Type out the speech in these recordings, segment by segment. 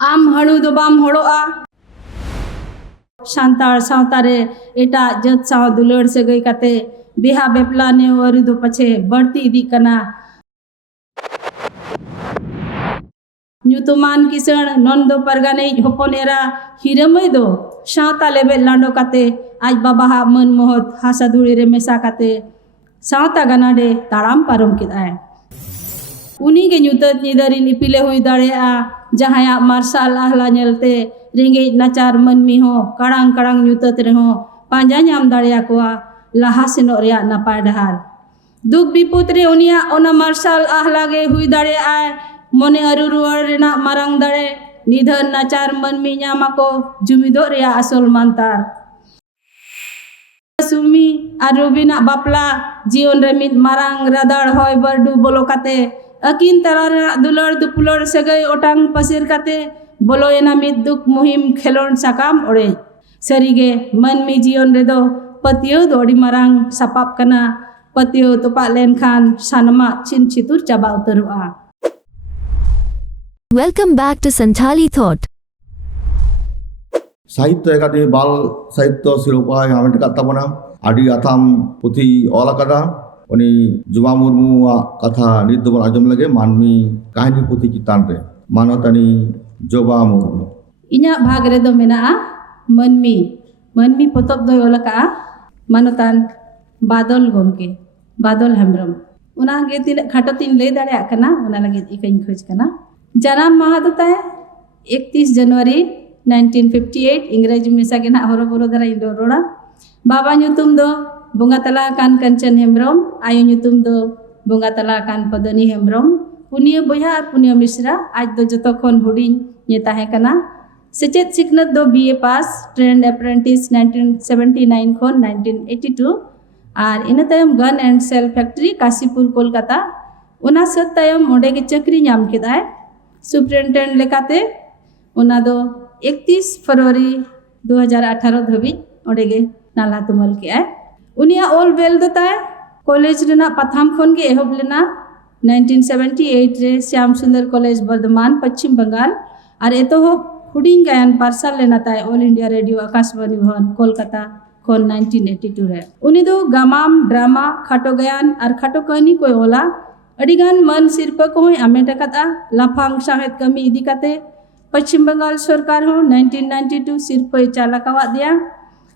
आम हड़ू दो बाम हड़ोआ सान्ताड़ सावतारे एटा जत साव दुलड़ से गई काते बिहा बेपला ने वरी दो पछे बढ़ती इदी कना ᱧᱩᱛᱩᱢᱟᱱ किसण नंदो परगाने होपनेरा हिरमय दो सावता लेबे लांडो काते आज बाबा हा मन मोहत हासा धुड़ी रे मेसा काते सावता गनाडे ताड़ाम पारम किदाय उनी के ᱧᱩᱛᱟᱹᱛ ᱧᱤᱫᱟᱹᱨᱤ ᱤᱯᱤᱞᱮ ᱦᱩᱭ ᱫᱟᱲᱮᱭᱟᱜᱼᱟ ᱡᱟᱦᱟᱸᱭᱟᱜ ᱢᱟᱨᱥᱟᱞ ᱟᱦᱞᱟ ᱧᱮᱞᱛᱮ ᱨᱮᱸᱜᱮᱡ ᱱᱟᱪᱟᱨ ᱢᱟᱹᱱᱢᱤ ᱦᱚᱸ ᱠᱟᱲᱟᱝ ᱠᱟᱲᱟᱝ ᱧᱩᱛᱟᱹᱛ ᱨᱮᱦᱚᱸ ᱯᱟᱸᱡᱟ ᱧᱟᱢ ᱫᱟᱲᱮᱭᱟᱠᱚᱣᱟ ᱞᱟᱦᱟ ᱥᱮᱱᱚᱜ ᱨᱮᱭᱟᱜ ᱱᱟᱯᱟᱭ ᱰᱟᱦᱟᱨ दुख विपद रे उनिया ओना मार्शल आहला गे हुई दाड़ेआय मने अरु रुआड़ रेना मारांग दाड़े निधन नाचार मनमी ᱧᱟᱢᱟᱠᱚ जुमिदो रेया असोल मानतार सुमी आर रबिना बापला जीवन रे मिद मारांग रादाड़ होय बरडू बोलो काते अकिन तलार दुलड़ दुपुलड़ सगै ओटांग पसेर काते बोलो एना मिद दुख मुहिम खेलोन साकाम ओड़े सरीगे मनमी जीवन रे दो पतियो दो अड़ी मारांग सापाप कना पतियो तोपा लेनखान सानमा चिन चितुर चाबा उतरुआ। Welcome back to Santhali Thought. साहित्य अकादमी बाल साहित्य शिरोपा हामेट ᱠᱟᱫ ᱛᱟᱵᱚᱱᱟ ᱟᱹᱰᱤ ᱟᱛᱷᱟᱢ ᱯᱩᱛᱷᱤ ᱚᱞ ᱟᱠᱟᱫᱟ उनी जुवा मुर्मुआᱜ ᱠᱟᱛᱷᱟ ᱱᱤᱛ ᱫᱚᱵᱚᱱ ᱟᱸᱡᱚᱢ ᱞᱮᱜᱮ ᱢᱟᱱᱢᱤ ᱠᱟᱹᱦᱱᱤ ᱯᱩᱛᱷᱤ ᱪᱮᱛᱟᱱ ᱨᱮ ᱢᱟᱱᱚᱛᱟᱱᱤ जुवा मुर्मु इᱧᱟᱹᱜ भाग रे दो मेनाआ मनमी मनमी पोतब दो ᱚᱞ ᱟᱠᱟᱜᱼᱟ मानोतान बादल गोंके बादल हेम्ब्रम उना गे तिन खाटो तीन ले दाड़े कना उना लगे इकइन खोज कना जन्म माह दो ताय 31 जनवरी 1958 इंग्रेजी मेसा के ना हरो बरो दरा इंडो रोड़ा बाबा ᱧᱩᱛᱩᱢ दो बोंगा तला कान कंचन हेम्ब्रम आयो ᱧᱩᱛᱩᱢ दो बोंगा तला कान पदनी हेम्ब्रम पुनिया बोया पुनिया मिश्रा आज दो जतो खन हुडिन ये ताहे कना सेचेत सिकनत दो बीए पास ट्रेंड अप्रेंटिस 1979 खन 1982 और इन तायम gun and shell factory Cossipore Kolkata उना सत तायम ओंडे के चक्री नाम केदाय सुपरिटेंडेंट लेकाते उना दो 31 फरवरी 2018 धबी ओंडे गे नाला तुमल के आय उनिया ओल बेल दो ताय कॉलेज रेना पथाम खन गे एहब लेना 1978 रे श्याम सुंदर कॉलेज बर्धमान पश्चिम बंगाल और एतो हुडिंग गायन पार्सल लेना ताय ऑल इंडिया रेडियो आकाशवाणी भवन कोलकाता खन 1982 रे उनी दो गामाम ड्रामा खाटो गायन और खाटो कहानी कोई ओला अडिगान मन सिरपा को आमेट कता लाफांग साहेद कमी इदी काते पश्चिम बंगाल सरकार हो 1992 सिरपा चालकावा दिया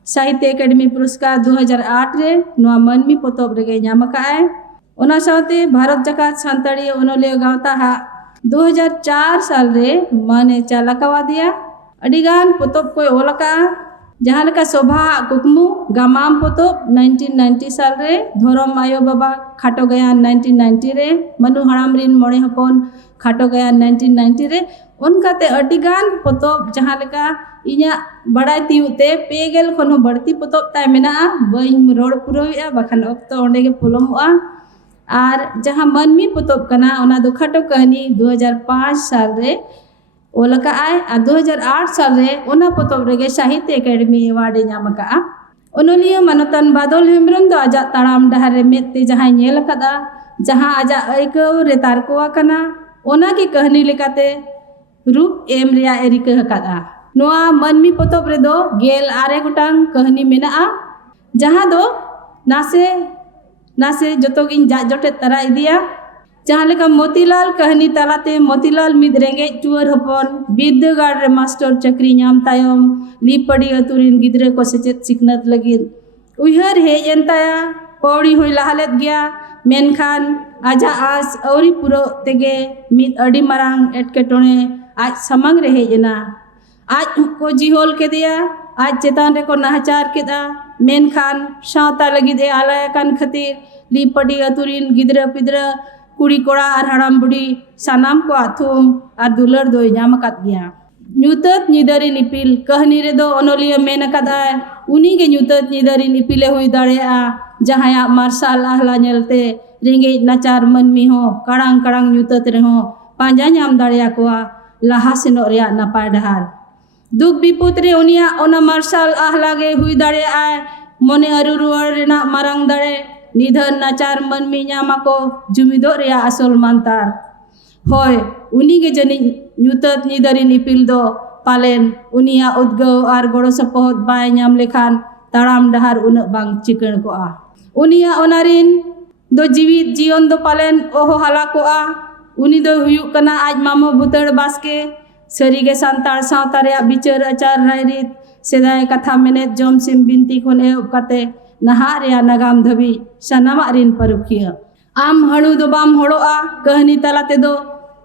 साहित्य एकेडमी पुरस्कार 2008 रे नोआ मनमी पोतब रेगे ᱧᱟᱢ ᱟᱠᱟᱜᱼᱟᱭ ओना साथे भारत जकात सान्ताड़ी ओनोलिया गावता हा 2004 साल रे माने चालकावा दिया अडिगान पोतब कोई ओलका जहाँ लेका शोभा कुकमु गामाम पोतब 1990 साल रे धोरम आयो बाबा खाटो गायन 1990 रे मनु हराम रिन मोड़े हपन खाटो गायन 1990 रे उनकाते अडिगान पोतब जहाँ लेका इña बड़ाई तीउते पेगेल खन बढ़ती पोतब ताय मेना बइन रोड पुरोया बखान अक्तो ओंडे गे पुलमआ और जहाँ मनमी पोतब कना ओना दो खाटो कहानी 2005 साल रे ओलका आय आ 2008 साल रे ओना पोतब रेगे साहित्य एकेडमी अवार्ड ᱧᱟᱢ ᱟᱠᱟᱜᱼᱟ ओनोलिया मानोतान बादल हेम्ब्रम दो आजा ताड़ाम डहार रे मेते जहाँ नेल कदा जहाँ आजा ऐकव रे तारकोआ कना ओना की कहानी लेकाते रूप एम रिया एरिका हकादा नोआ मनमी पोतब रे दो गेल आरे गोटांग कहानी मेनाआ जहाँ दो नासे नासे जतोगिन जा जोटे तरा इदिया जहाँ लेका मोतीलाल कहानी तालाते मोतीलाल मिद रेंगे टूर हपन बिद्दागाड़ रे मास्टर चक्री नाम तायम लीपड़ी अतुरिन गिद्रे को सेचेत सिकनत लगिन उहर हेज एनताया पौड़ी हुई लाहलेत गया मेनखान आजा आस औरी पुरो तेगे मिद अडी मारांग एटकेटोने आज समंग रे हेजना आज को जिहोल के दिया आज चेतान रे को नाहचार केदा मेनखान सावता लगिदे आलायकान खातिर लीपड़ी अतुरिन गिद्रा पिद्रा कुड़ी कोड़ा और हड़ाम बुढ़ी सानाम को आथुम और दुलर दो ᱧᱟᱢ ᱟᱠᱟᱫ गया ᱧᱩᱛᱟᱹᱛ ᱧᱤᱫᱟᱹᱨᱤ ᱤᱯᱤᱞ कहानी रे दो ओनोलिया मेन अकादाय उनी के ᱧᱩᱛᱟᱹᱛ ᱧᱤᱫᱟᱹᱨᱤ इपिले हुई दाड़ेआ जहाया मार्शल आहला ñेलते रेंगे नाचार मनमी हो कड़ांग कड़ांग ᱧᱩᱛᱟᱹᱛ रे हो पांजा ᱧᱟᱢ दाड़ेयाकोआ लाहा सेनोग रेया नापाय डहार दुख विपद रे उनिया ओना मार्शल आहला गे हुई दाड़ेआय मने अरु रुआड़ रेना मारांग दाड़े निधन नाचार मनमी ᱧᱟᱢᱟᱠᱚ जुमिदो रेया असोल मानतार होय उनी गे जनी ᱧᱩᱛᱟᱹᱛ ᱧᱤᱫᱟᱹᱨᱤᱱ ᱤᱯᱤᱞ ᱫᱚ ᱯᱟᱞᱮᱱ ᱩᱱᱤᱭᱟᱜ ᱩᱫᱽᱜᱟᱹᱣ ᱟᱨ ᱜᱚᱲᱚ ᱥᱚᱯᱚᱦᱚᱫ ᱵᱟᱭ ᱧᱟᱢ ᱞᱮᱠᱷᱟᱱ ᱛᱟᱲᱟᱢ ᱰᱟᱦᱟᱨ ᱩᱱᱟᱹᱜ ᱵᱟᱝ ᱪᱤᱠᱟᱹᱲ ᱠᱚᱜᱼᱟ ᱩᱱᱤᱭᱟᱜ ᱚᱱᱟᱨᱤᱱ ᱫᱚ ᱡᱤᱣᱤᱫ ᱡᱤᱭᱚᱱ ᱫᱚ ᱯᱟᱞᱮᱱ ᱚᱦᱚ ᱦᱟᱞᱟ ᱠᱚᱜᱼᱟ ᱩᱱᱤ ᱫᱚ ᱦᱩᱭᱩᱜ ᱠᱟᱱᱟ ᱟᱡ ᱢᱟᱢᱚ ᱵᱷᱩᱛᱟᱹᱲ ᱵᱟᱥᱠᱮ ᱥᱟᱹᱨᱤᱜᱮ ᱥᱟᱱᱛᱟᱲ ᱥᱟᱶᱛᱟ ᱨᱮᱭᱟᱜ ᱵᱤᱪᱟᱹᱨ ᱟᱪᱟᱨ ᱨᱟᱭᱨᱤᱛ ᱥᱮᱫᱟᱭ ᱠᱟᱛᱷᱟ ᱢᱮᱱᱮᱫ ᱡᱚᱢ ᱥᱤᱢ ᱵᱤᱱᱛᱤ ᱠᱷᱚᱱ ᱮᱦᱚᱵ ᱠᱟᱛᱮ ᱱᱟᱦᱟᱜ ᱨᱮᱭᱟᱜ ᱱᱟᱜᱟᱢ ᱫᱷᱟᱹᱵᱤᱡ ᱥᱟᱱᱟᱢᱟᱜ ᱨᱤᱱ ᱯᱟᱹᱨᱩᱠᱷᱤᱭᱟᱹ ᱟᱢ ᱦᱟᱹᱲᱩ ᱫᱚ ᱵᱟᱢ ᱦᱚᱲᱚᱜᱼᱟ ᱠᱟᱹᱦᱱᱤ ᱛᱟᱞᱟ ᱛᱮᱫᱚ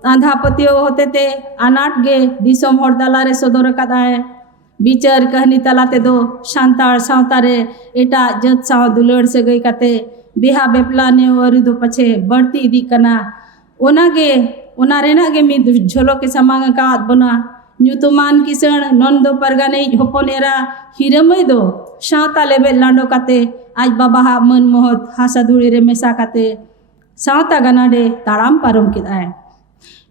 आंधा पतियो होते ते अनाट गे दिसोम हर दलारे सदर कदाय बिचार कहनी तलाते दो शांतार सावतारे एटा जत साव दुलड़ से गई कते बिहा बेपला ने और दो पछे बढ़ती इदी कना ओनागे ओना रेना गे मी झोलो के समांग कात बना ᱧᱩᱛᱩᱢᱟᱱ किसण नंदो परगाने होपन एरा हिरमय दो सावता लेबे लांडो कते आज बाबा हा मन मोहत हासा धुड़ी रे मेसा कते सावता गनाडे ताड़ाम पारम किदाय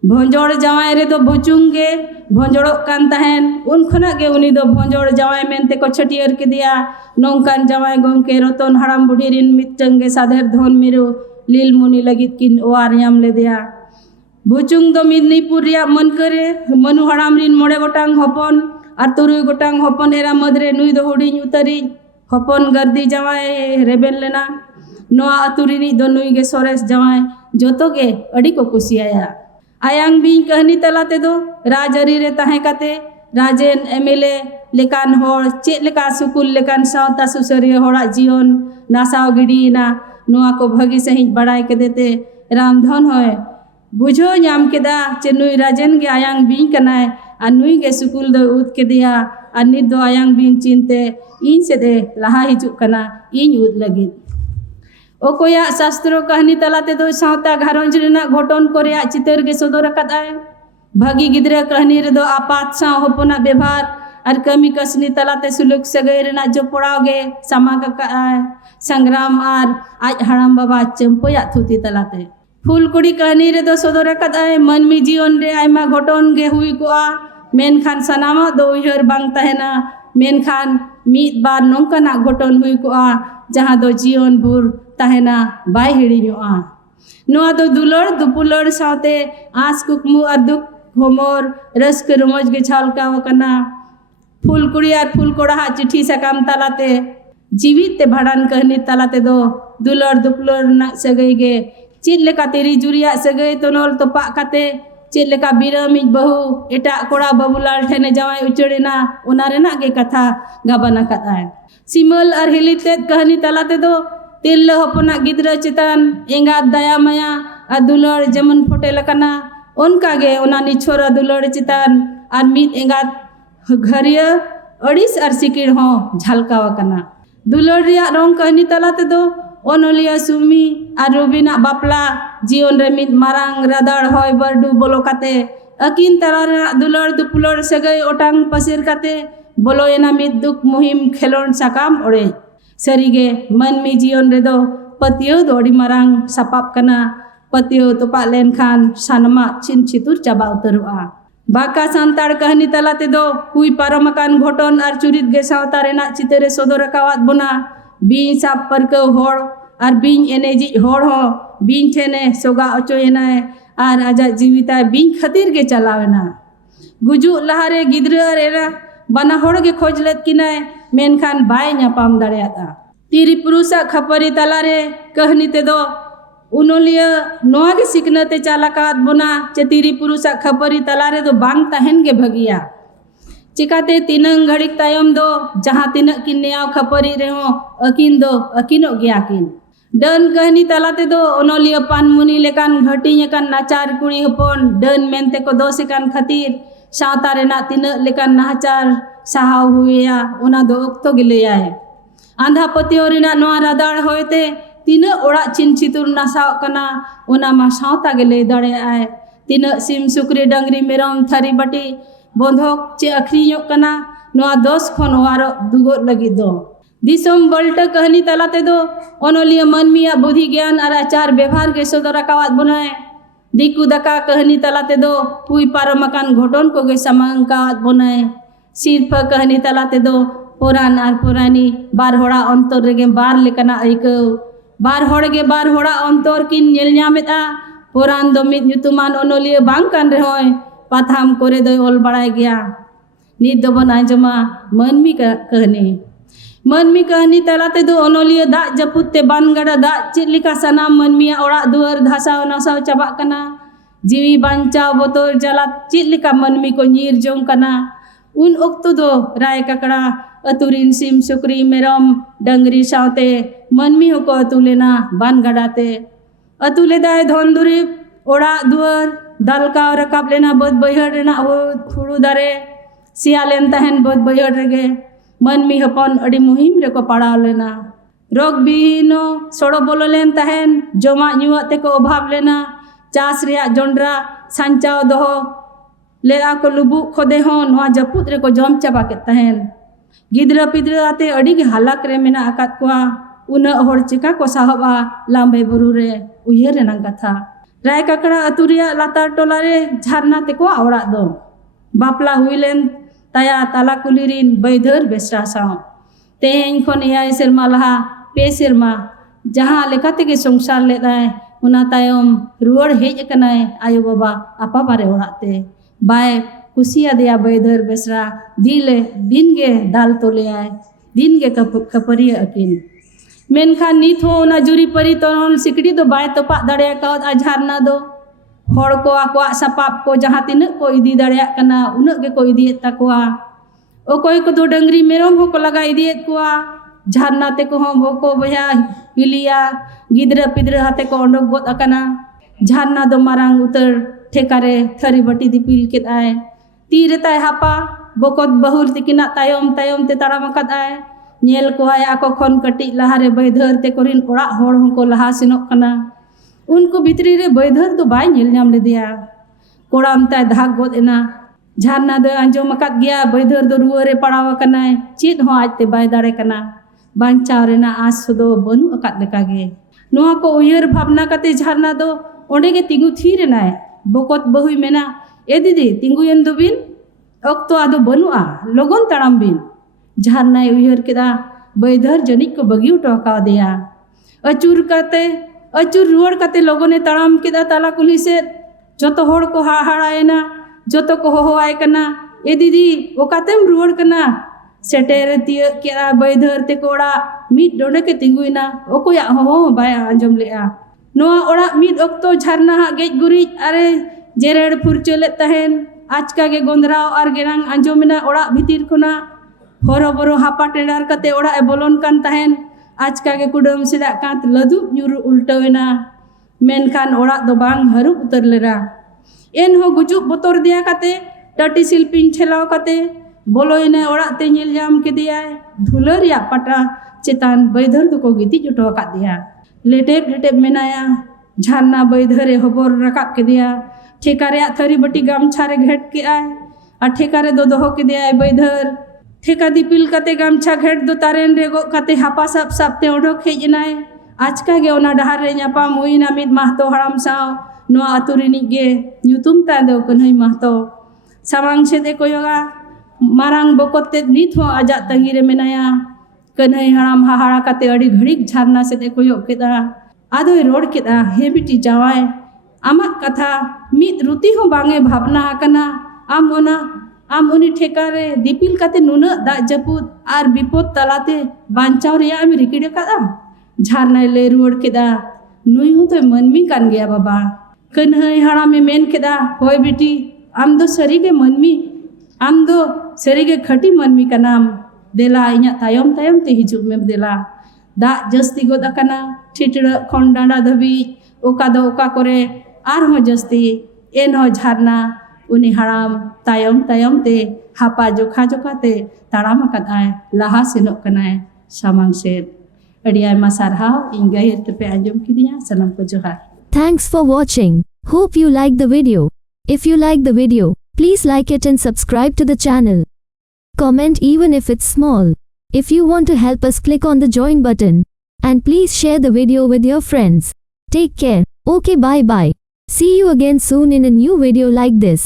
भोंजोड़ जावाय रे दो भुचुंगे भोंजोड़ो कान तहन उन खना गे उनी दो भोंजोड़ जावाय मेनते को छटियर के दिया नोंकान जावाय गोंके रतन हराम बुढ़ी रिन मिटंगे साधर धन मिरु लील मुनि लगित किन ओवार याम ले दिया भुचुंग दो मिदनीपुर रिया मन करे मनु हराम रिन मोड़े गोटांग हपन और तुरुय गोटांग हपन एरा मदरे नुई दो हुडिंग उतरी हपन गर्दी जावाय रेबेल लेना नोआ अतुरिनी दो नुई गे सोरेस जावाय जोतो गे अड़ी को कुसियाया आयांग बिन कहनी तलाते दो राजरी रे तहे कते राजेन एमएलए लेकान होड़ चेक लेका सुकुल लेकान सावता सुसरिया होड़ा जीवन नासाव गिडीना नुआ को भगी सही बड़ाई के देते रामधन होय बुझो नाम केदा चे नुई राजेन गे आयांग बिन कनाय आ नुई गे सुकुल दो उद के दिया आ निद दो आयांग बिन चिनते इन से दे लहा हिजुक कना इन उद लगित ओकोया शास्त्रो कहनी तलाते दो सावता घारोंज रेना घटन को रेया चितर गे सदर कदाय भागी गिद्रा कहनी रे दो आपात सा होपना व्यवहार और कमी कसनी तलाते सुलुक सगै रेना जोपड़ाव गे समाग कदाय संग्राम और आज हराम बाबा चंपोया थुती तलाते फूलकुड़ी कहनी रे दो सदर कदाय मनमी जीवन रे आयमा घटन गे हुई कोआ मेनखान सनामा दो उहर बांग तहेना मेनखान मीत बार नोंकाना घटन हुई कोआ जहाँ दो जीवन भूर तहेना बाय हिड़ीñoa नोआ दो दुलड़ दुपुलड़ सावते आस कुकमु और दुख होमोर रस्क रमज गे छालका वकना फूलकुड़ी और फूलकोड़ा चिट्ठी सकाम तलाते जीवित ते भाड़ान कहनी तलाते दो दुलड़ दुपुलड़ ना सगई गे चेद लेका तेरी जुरिया सगई तोनोल तोपा कते चेद लेका बिरमिज बहु एटा कोड़ा बबुलाल ठेने जावाय उचड़ेना ओना रेना गे कथा गाबाना कताय सिमल और हिलितेत कहनी तलाते दो तिल्ल हपना गिद्रा चितान एंगा दया माया आ दुलड़ जमन फोटेल कना उनका गे ओना निछोरा दुलड़ चितान और मीत एंगा घरिया अड़िस और सिकिड़ हो झलकावा कना दुलड़ रिया रंग कहनी तलाते दो ओनोलिया सुमी और रुबीना बापला जीवन रे मीत मारांग रदाड़ होय बरडू बोलो काते अकिन तला दुलड़ दुपुलड़ सगई ओटांग पसेर काते बोलो एना मीत दुख मुहिम खेलोन साकाम ओड़े सरीगे मनमी जीवन रे दो पतियो दो अड़ी मारांग सपाप कना पतियो तोपा लेन खान सानमा चिन छितुर चाबा उतरुआ बाका सांताड़ कहनी तलाते दो हुई पारमकान घटन और चुरित गे सावता रेना चितरे सदर कावात बना बीन साप परकव होड़ और बीन एनेजी होड़ हो बीन ठेने सोगा अचोयनाय और आजा जीविता बीन खतिर गे चलावेना गुजु लहारे गिद्र रेरा बना होड़ गे खोज लेत किनाय मेनखान बाय ᱧᱟᱯᱟᱢ दाड़ेयाता तिरी पुरुषा खपरी तलारे कहनी ते दो उनोलिया नोआ गे सिकनते चालाकात बना चे तिरी पुरुषा खपरी तलारे दो बांग तहन गे भगिया चिकाते तीनंग घड़िक तायम दो जहाँ तीनक किन नेयाव खपरी रे हो अकिन दो अकिनो गया किन डन कहनी तलाते दो ओनोलिया पानमुनि लेकान घटी यकान नाचार कुड़ी हपन डन मेनते को दो सेकान खतीर सावता रेना तीनक लेकान नाचार साहाव हुएया ओना दो ओक्तो गिलेयाय आंधा पतियो रेना नोआ रदाड़ होयते तीनक ओड़ा चिन छितुर नासाव कना ओना मा सावता गिले दाड़ेयाय तीनक सिम सुकरी डंगरी मेरम थारी बाटी बंधक चे अखरीñoग कना नोआ 10 खन वारो दुगो लगी दो दिसम बल्ट कहनी तलाते दो ओनोलिया मनमिया बुद्धि ज्ञान और आचार व्यवहार के सदर कावात बनाए दिकु दका कहनी तलाते दो पुई पारमकान घटन को गे समांग कावात बनाए सिर्फ कहनी तलाते दो पुरान और पुरानी बार होड़ा अंतर रेगे बार लेकना आइकव बार होड़ गे बार होड़ा अंतर किन नेल ᱧᱟᱢᱮᱫᱟ Poran do mit nyutuman onolia bang kan rehoy patham kore doi ol barai gaya. Nit do bon anjoma manmi kahani. Manmi kahani talate do onolia dak japut te ban gada dak cit lika sanam manmi orak duar dhasau nasau cabak kana. Jiwi bancau botol jalat cit lika manmi ko nyir jong kana. Un oktu do rai kakara aturin sim sukri merom dangri saute manmi hoko atulena ban gadate. Atule dai dhondurip orak duar dalkau rakap lena bot bayar rena huru dare sialen tahen bot bayar rege. Manmi hopon adi muhim reko padaw lena. Rog bihino soro bolo len tahen joma nyuat teko obhab lena. Chas riak jondra sancau doho le ako lubuk khode hon noa japut reko jom chaba ket tahen. Gidra pidra ate adi ge halak re mena akat kwa una hor chika ko sahoba lambe buru re uyar renang katha. Rai kakara aturia latar tolare jharna teko awrak do. Bapla huilen taya tala kulirin baidhar besra saw. Teheng khon eyai serma laha pe serma jaha lekate ge songsar le dai una tayom ruar hej akanai ayo baba apa bare orak te. Bai kusia dia baidhar besra dile din ge dal tole ai din ge kapariya akin. Menkhan nit ho na juri pari tonon sikdi do bai topak dare kaut ajharna do. Hor ko akwa sapap ko jaha tinak ko idi dareyak kana unak ge ko idiet takwa. Okoy ko do dangri merom ho ko laga idiet kwa. Jharna te ko hom boko boya hilia gidra pidra hate ko ondok got akana. Jharna do marang utar ठेकारे थरी बटी दिपिल केत आए तीरे ताय हापा बकत बहुल तिकिना तायम तायम ते ताड़ा मकत आए nail को आए आको खन कटी लहारे बैधर ते कोरिन ओड़ा होड़ हमको लहा सिनोक कना उनको भीतरी रे बैधर तो बाय नेल नाम ले दिया कोड़ाम ताय धाग गोद एना झरना दो अंजो मकत गया बैधर दो रुअरे पड़ाव कना चीत हो आज ते बाय दाड़े कना बांचाव रेना आस दो बनु अकत लेकागे नोआ को उयर भावना कते झरना दो ओंडे गे तिंगु थी रेना बकत बहुई मेना ए दीदी तिंगुयन दुबिन अक्तो आदो बनुआ लोगन तड़ाम बिन झरना उयर केदा बैधर जनिक को बगी उठा दिया अचूर रुआड़ काते लोगने तड़ाम केदा ताला कुली से जोतो होड़ को हाहाड़ाएना जोतो को होहोआय कना ए दीदी ओकातेम रुआड़ कना सेटेर तिय केदा बैधर ते कोड़ा मीट डोंडे के तिंगुइना ओकोया हो बाय आंजम लेआ नोआ ओड़ा मीट अक्तो झरना गेज गुरिज अरे जेरेड़ फुरचले तहेन आजका के गोंदराव और गेरांग आंजोमिना ओड़ा भीतिर खुना होरो बरो हापा टेंडार कते ओड़ा ए बोलोन कान तहेन आजका के कुडम सिदा कांत लदु ᱧᱩᱨᱩ उल्टोवेना मेनखान ओड़ा दो बांग हरू उतर लेरा एन हो गुजुक बोतर दिया कते टटी सिल्पिन ठेलाव कते बोलोइने ओड़ा ते नेल जाम के दिया धुलर या पटा चेतान बैधर तो को गिति जुटो का दिया लेटेप लेटेप मेनाया झरना बैधरे होबर रकाब के दिया ठेकारे थरी बटी गामछारे घेट के आए और ठेकारे दो दोहो के दिया बैधर ठेका दिपिल कते गामछा घेट दो तारेन रे गो कते हापा साप सापते ओडोक हेजनाय आजका गे ओना डहार रे न्यापा मुइना मिद महतो हराम साव नोआ अतुरिनि गे ᱧᱩᱛᱩᱢ ता दो कन्हई महतो सामांग सेदे कोयोगा मारांग बकोते नित हो आजा तंगी रे मेनाया कन्हई हराम हाहाड़ा कते अड़ी घड़ीक झरना सेदे कोयो केदा आदोय रोड केदा हे बिटी जावाय आमा कथा मिद रुति हो बांगे भावना आकना आम उनी ठेकारे दिपिल कते नुना दा जपुत आर विपद तलाते बांचाव रिया आमी रिकिडे कदा झरना ले रोड केदा नुई हो तो मनमी कान गया बाबा कन्हई हरामे मेन केदा होय बिटी आम दो सरीगे मनमी आम दो सरीगे खटी मनमी का नाम देला इnya tayom tayom te hijub me dela da jasti god akana ठिठड़ खन डांडा धबी ओका दो ओका करे आर हो जस्ती एन हो झरना उनी हराम तायम तायम ते हापा जोखा जोखा ते ताड़ाम कदाय लहा सेनोक कनाय सामांग सेद अड़ी आयमा सारहाव इन गाहिर ते पे आंजम किदिया सनम को जोहार Thanks for watching. Hope you liked the video. If you liked the video, please like it and subscribe to the channel. Comment even if it's small. If you want to help us, click on the join button. And please share the video with your friends. Take care. Okay, bye bye. See you again soon in a new video like this.